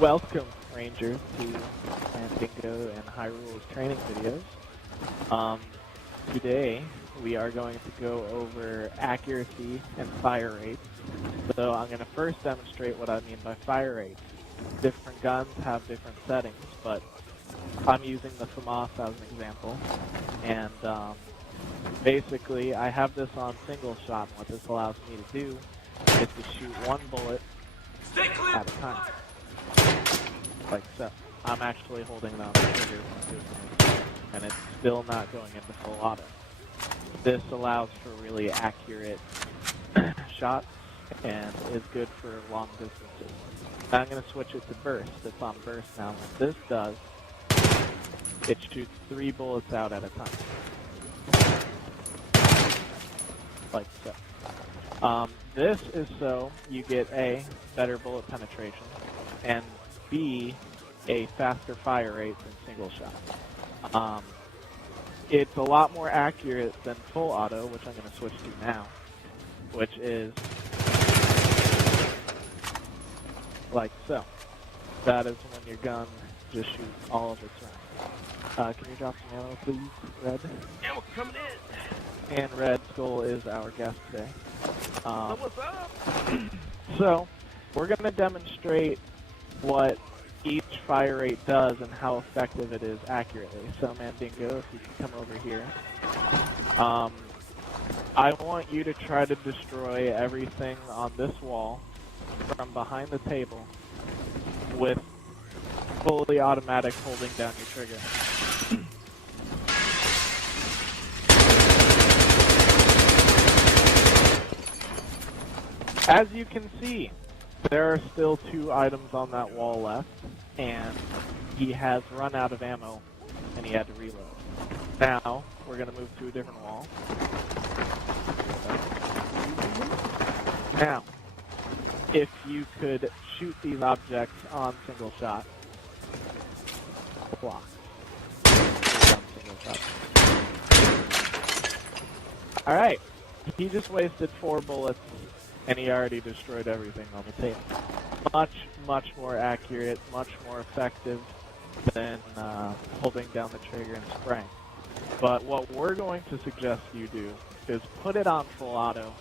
Welcome, Rangers, to Mandingo and Hyrule's training videos. Today, we are going to go over accuracy and fire rates. So I'm going to first demonstrate what I mean by fire rates. Different guns have different settings, but I'm using the FAMAS as an example. And basically, I have this on single shot, and what this allows me to do is to shoot one bullet at a time. Like so. I'm actually holding it on the trigger and it's still not going into full auto. This allows for really accurate shots and is good for long distances. Now I'm going to switch it to burst. It's on burst now. What this does, it shoots 3 bullets out at a time. Like so. This is so you get A, better bullet penetration, and B, a faster fire rate than single shot. It's a lot more accurate than full auto, which I'm going to switch to now, which is like so. That is when your gun just shoots all of its rounds. Can you drop some ammo, please, Red? Ammo coming in! And Red Skull is our guest today. What's up? So, we're going to demonstrate what each fire rate does and how effective it is accurately. So Mandingo, if you can come over here. I want you to try to destroy everything on this wall from behind the table with fully automatic holding down your trigger. As you can see, there are still 2 items on that wall left, and he has run out of ammo, and he had to reload. Now, we're going to move to a different wall. Now, if you could shoot these objects on single shot, block. Alright, he just wasted 4 bullets. And he already destroyed everything on the table. Much more accurate, much more effective than holding down the trigger and spraying. But what we're going to suggest you do is put it on full auto,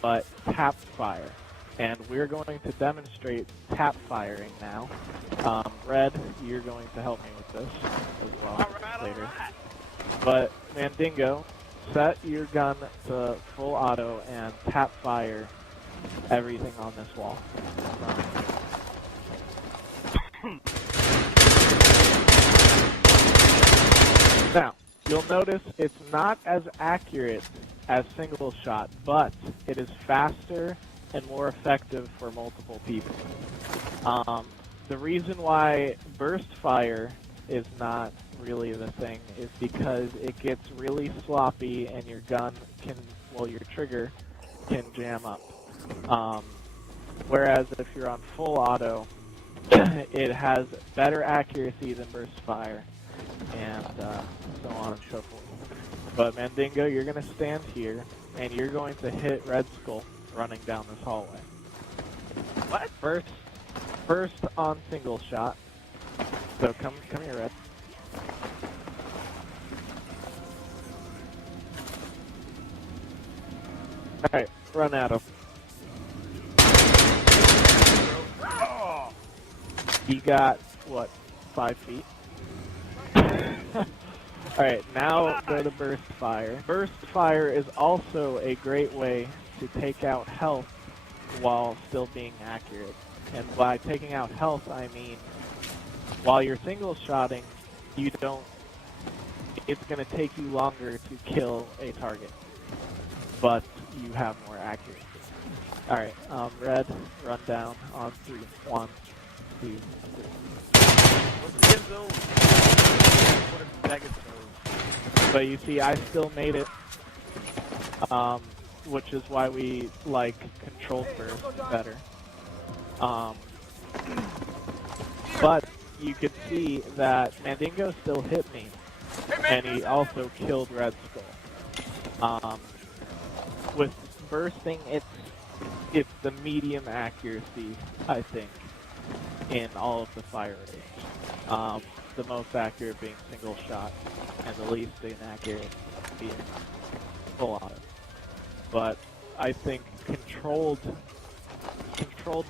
but tap fire. And we're going to demonstrate tap firing now. Red, you're going to help me with this as well later. But Mandingo, set your gun to full auto and tap fire everything on this wall. Now, you'll notice it's not as accurate as single shot, but it is faster and more effective for multiple people. The reason why burst fire is not really the thing is because it gets really sloppy and your gun can, well, your trigger can jam up. Whereas if you're on full auto, it has better accuracy than burst fire, and so on and so forth. But Mandingo, you're going to stand here, and you're going to hit Red Skull running down this hallway. What? First on single shot. So come here, Red. Alright, run at him. He got, what, 5 feet? Alright, now go to burst fire. Burst fire is also a great way to take out health while still being accurate. And by taking out health, I mean, while you're single shotting, you don't, it's going to take you longer to kill a target, but you have more accuracy. Alright, Red, run down on 3. 1, 2, 3. But you see, I still made it, which is why we like controlled burst better. But you could see that Mandingo still hit me, and he also killed Red Skull. With bursting, it's the medium accuracy, I think. in all of the fire rates. The most accurate being single shot, and the least inaccurate being full auto. But I think controlled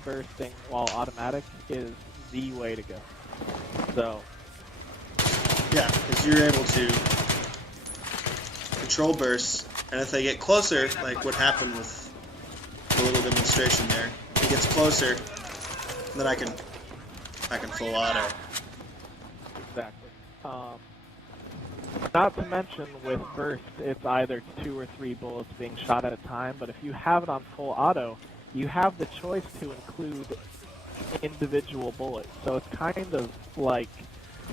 bursting while automatic is the way to go. So yeah, because you're able to control bursts, and if they get closer, like what happened with the little demonstration there, it gets closer, then I can full auto. Exactly. Not to mention with burst, it's either 2 or 3 bullets being shot at a time, but if you have it on full auto, you have the choice to include individual bullets. So it's kind of like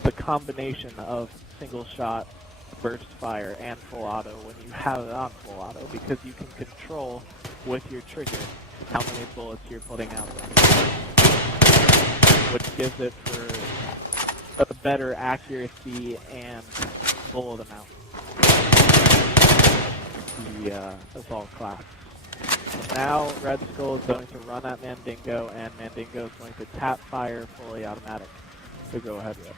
the combination of single shot, burst fire, and full auto when you have it on full auto, because you can control with your trigger how many bullets you're putting out there, which gives it for a better accuracy and bullet amount. The assault class. Now Red Skull is going to run at Mandingo, and Mandingo is going to tap fire fully automatic. So go ahead, Red.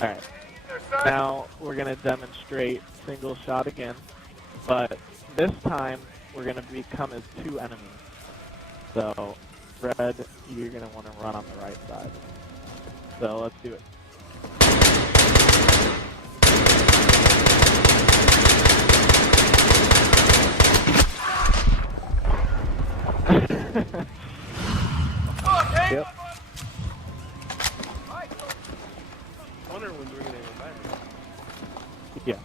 Alright. Now we're going to demonstrate single shot again, but this time we're going to become as 2 enemies. So, Red, you're going to want to run on the right side. So let's do it. Yep. I wonder when we're gonna get back. Yes.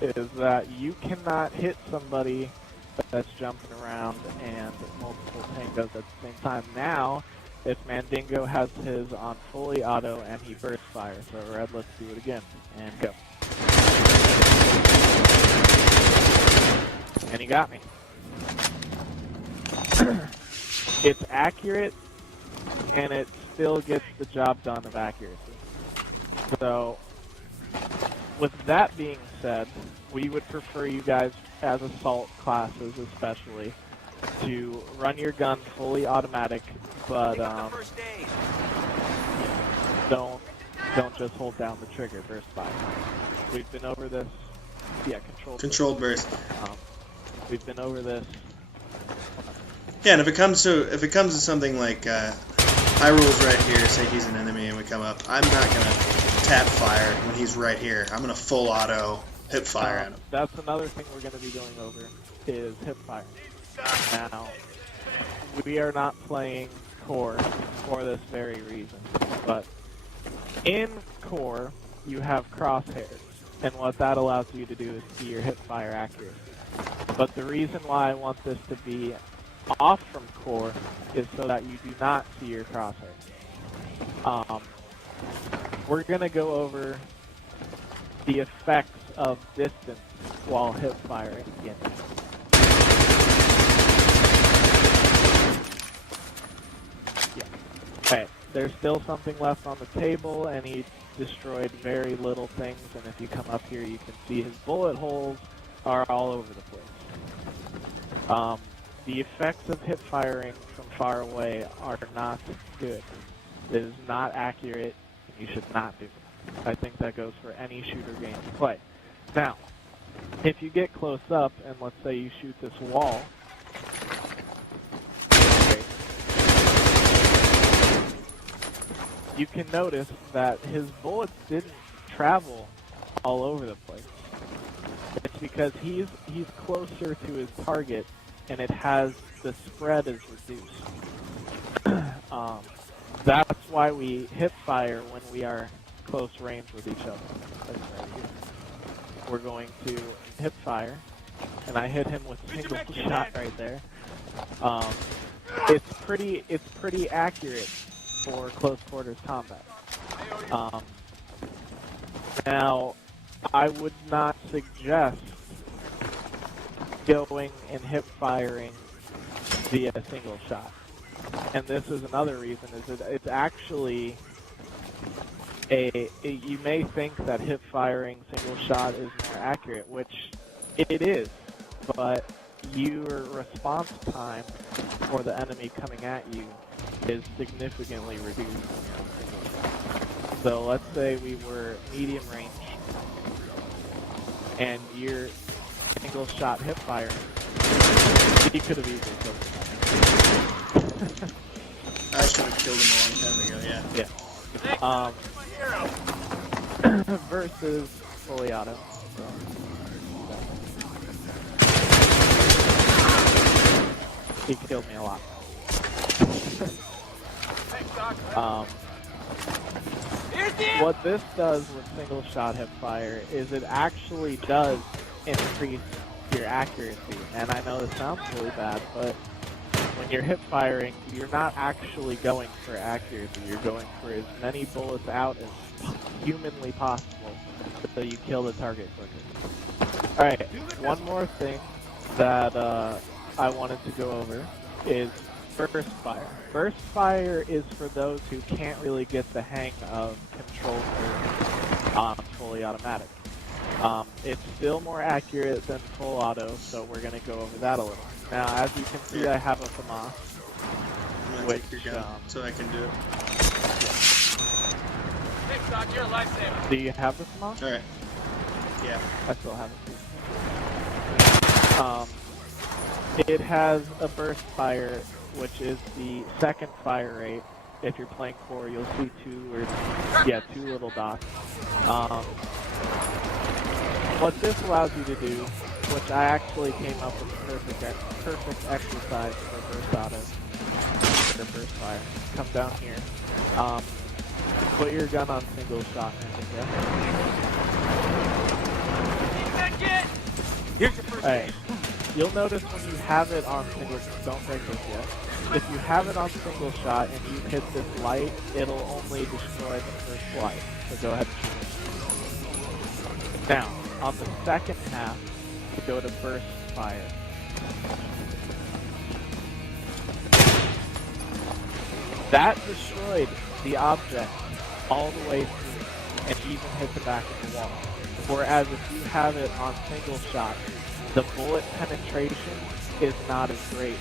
Is that you cannot hit somebody that's jumping around and multiple tangos at the same time. Now, if Mandingo has his on fully auto and he burst fire. So Red, let's do it again. And go. And he got me. It's accurate, and it still gets the job done of accuracy. So, with that being said, we would prefer you guys, as assault classes especially, to run your gun fully automatic, but don't just hold down the trigger burst fire. We've been over this. Yeah, Controlled burst. We've been over this. Yeah, and if it comes to something like Hyrule's right here, say he's an enemy and we come up, I'm not gonna tap fire when he's right here. I'm gonna full auto hip fire at him. That's another thing we're gonna be going over is hip fire. Now, we are not playing core for this very reason, but in core you have crosshairs, and what that allows you to do is see your hip fire accuracy. But the reason why I want this to be off from core is so that you do not see your crosshairs. We're going to go over the effects of distance while hip firing again. Yeah. Okay, there's still something left on the table, and he destroyed very little things, and if you come up here you can see his bullet holes are all over the place. The effects of hip firing from far away are not good. It is not accurate, and you should not do it. I think that goes for any shooter game you play. Now, if you get close up, and let's say you shoot this wall, okay, you can notice that his bullets didn't travel all over the place. It's because he's closer to his target, and it has the spread is reduced. That's why we hip fire when we are close range with each other. Like right here. We're going to hip fire, and I hit him with a single shot right there. It's pretty accurate for close quarters combat. Now, I would not suggest going and hip firing via a single shot. And this is another reason, is that it's actually you may think that hip firing single shot is more accurate, which it is, but your response time for the enemy coming at you is significantly reduced when you're on single shot. So let's say we were medium range, and you're single shot hip fire. He could have easily killed him. I should have killed him a long time ago, yeah. Yeah. Versus fully auto. So. He killed me a lot. What this does with single shot hip fire is it actually does increase your accuracy. And I know this sounds really bad, but when you're hip firing, you're not actually going for accuracy. You're going for as many bullets out as humanly possible so you kill the target quicker. Alright, one more thing that I wanted to go over is burst fire. Burst fire is for those who can't really get the hang of control curve on fully automatic. It's still more accurate than full auto, so we're going to go over that a little. Now, as you can see, I have a FAMAS. I'm gonna take your gun so I can do it. Thanks, Doc. You're a lifesaver. Do you have the FAMAS? Alright. Yeah. I still have it. It has a burst fire, which is the second fire rate. If you're playing 4, you'll see 2 little dots. What this allows you to do, which I actually came up with perfect exercise for burst auto, for burst fire. Come down here. Put your gun on single shot, okay? Here's your first Alright. You'll notice when you have it on single shot, don't break this yet. If you have it on single shot and you hit this light, it'll only destroy the first light. So go ahead and shoot it. Now, on the second half, you go to burst fire. That destroyed the object all the way through and even hit the back of the wall. Whereas if you have it on single shot, the bullet penetration is not as great,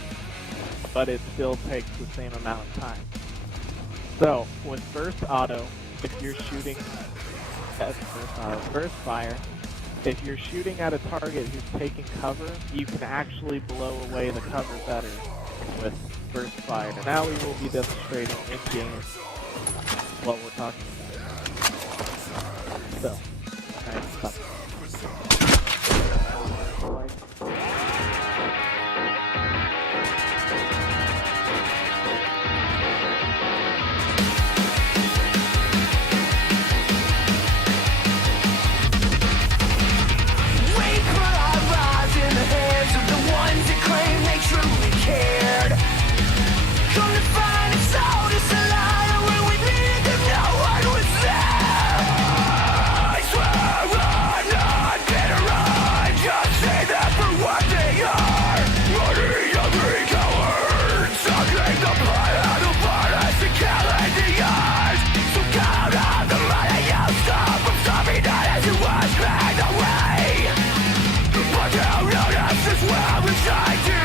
but it still takes the same amount of time. So, with burst auto, if you're shooting at burst fire, if you're shooting at a target who's taking cover, you can actually blow away the cover better with burst fire. Now we will be demonstrating in game what we're talking about. So, alright, stop. This is where we try to